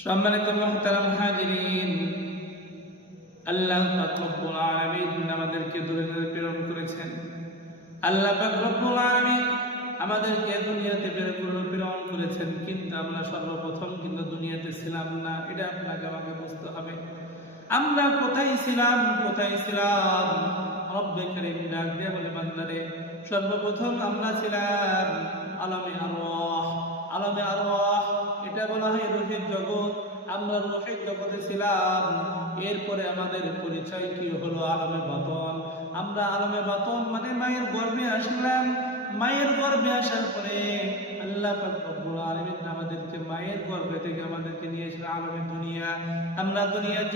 সম্মানিত মুহতারাম হাজিরিন, আল্লাহ পাক রব্বুল আলামিন আমাদেরকে দুনিয়াতে প্রেরণ করেছেন। আল্লাহ পাক রব্বুল আলামিন আমাদেরকে দুনিয়াতে প্রেরণ করেছেন, কিন্তু আমরা সর্বপ্রথম কিন্তু দুনিয়াতে ছিলাম না। এটা আপনাকে আমাকে বুঝতে হবে। আমরা কোথায় ছিলাম? রব্বে কারীম ডাক দিয়ে বলে, বান্দারে, সর্বপ্রথম আমরা ছিলাম আলামে আরওয়াহ। আলামে আরওয়াহ এটা বলা হয় রূহের জগৎ। আমরা রূহের জগতে ছিলাম। এরপরে আমাদের পরিচয় কি হলো? আলামে বাতন। আমরা আলামে বাতন মানে মায়ের গর্ভে আসলাম। মায়ের গর্ভে আসার পরে আল্লাহ পাক রব্বুল আলামিন আমাদেরকে মায়ের গর্ভে থেকে আমাদেরকে নিয়ে এসে আলামে দুনিয়া। আমরা দুনিয়ার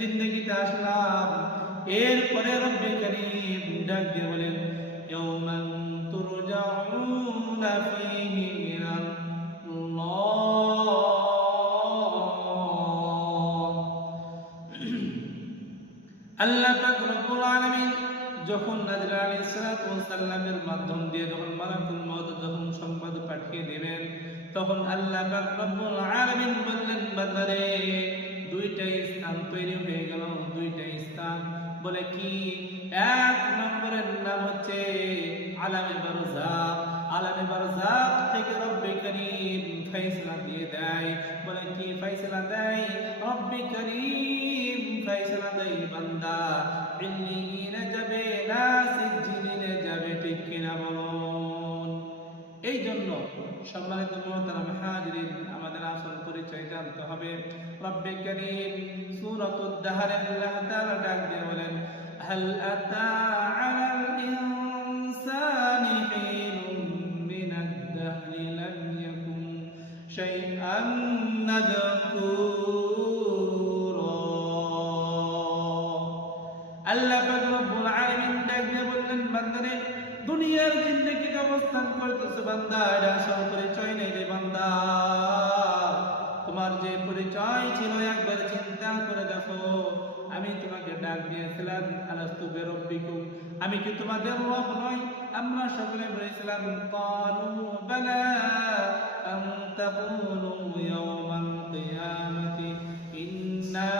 জিন্দেগিতে আসলাম। এরপরে রব্বে কারীম ডাক দিয়ে বলেন, ইয়াওমান তুরজাউনা ফীহি ইলাল্লাহ। আল্লাহ পাক রব্বুল আলামিন যখন নাজির আলাইহিস সালাতু ওয়াস সালামের মাধ্যম দিয়ে যখন মালাকুল মউত যখন সংবাদ পাঠিয়ে দিবেন, তখন আল্লাহ পাক রব্বুল আলামিন বললেন, বান্দারে, দুইটা স্থান তৈরি হয়ে গেল। দুইটা স্থান বলে কি? এক নম্বরের নাম হচ্ছে আলামে বারযাখ। আলামে বারযাখ থেকে রব্বে কারীম ফয়সালা দিয়ে দেয়। বলে কি ফয়সালা দেয়? রব্বে কারীম ফয়সালা দেয়, বান্দা ইল্লিয়িনে যাবে না সিজ্জিনে যাবে। ঠিক কিনা বলুন? এই জন্য সম্মানিত মুহতারাম হাজিরিন, আমাদের আসল পরিচয় জানতে হবে। রব্বে কারীম সূরাতুদ দাহরে আল্লাহ তাআলা ডাক দিয়ে বলেন, হাল আতা আলাল ইনসানি হিনুম মিনাদ দাহরি লাম ইয়াকুন শাইআন মাযকুরা। আল্লাহ পাক রব্বুল আলামিন ডাক দিয়ে বললেন, বান্দারে, দুনিয়ার জিন্দেগিতে অবস্থান করতেছো বান্দা, এটা আসল পরিচয় নেই রে বান্দা। তোমার যে পরিচয় ছিল একবার চিন্তা করে দেখো। আমি তোমাকে ডাক দিয়েছিলাম, আলাস্তু বিরাব্বিকুম, আমি কি তোমাদের রব নই? আমরা সকলে বলেছিলাম ক্বালু বালা আন তাকুলু ইয়াওমাল কিয়ামাতি ইন্না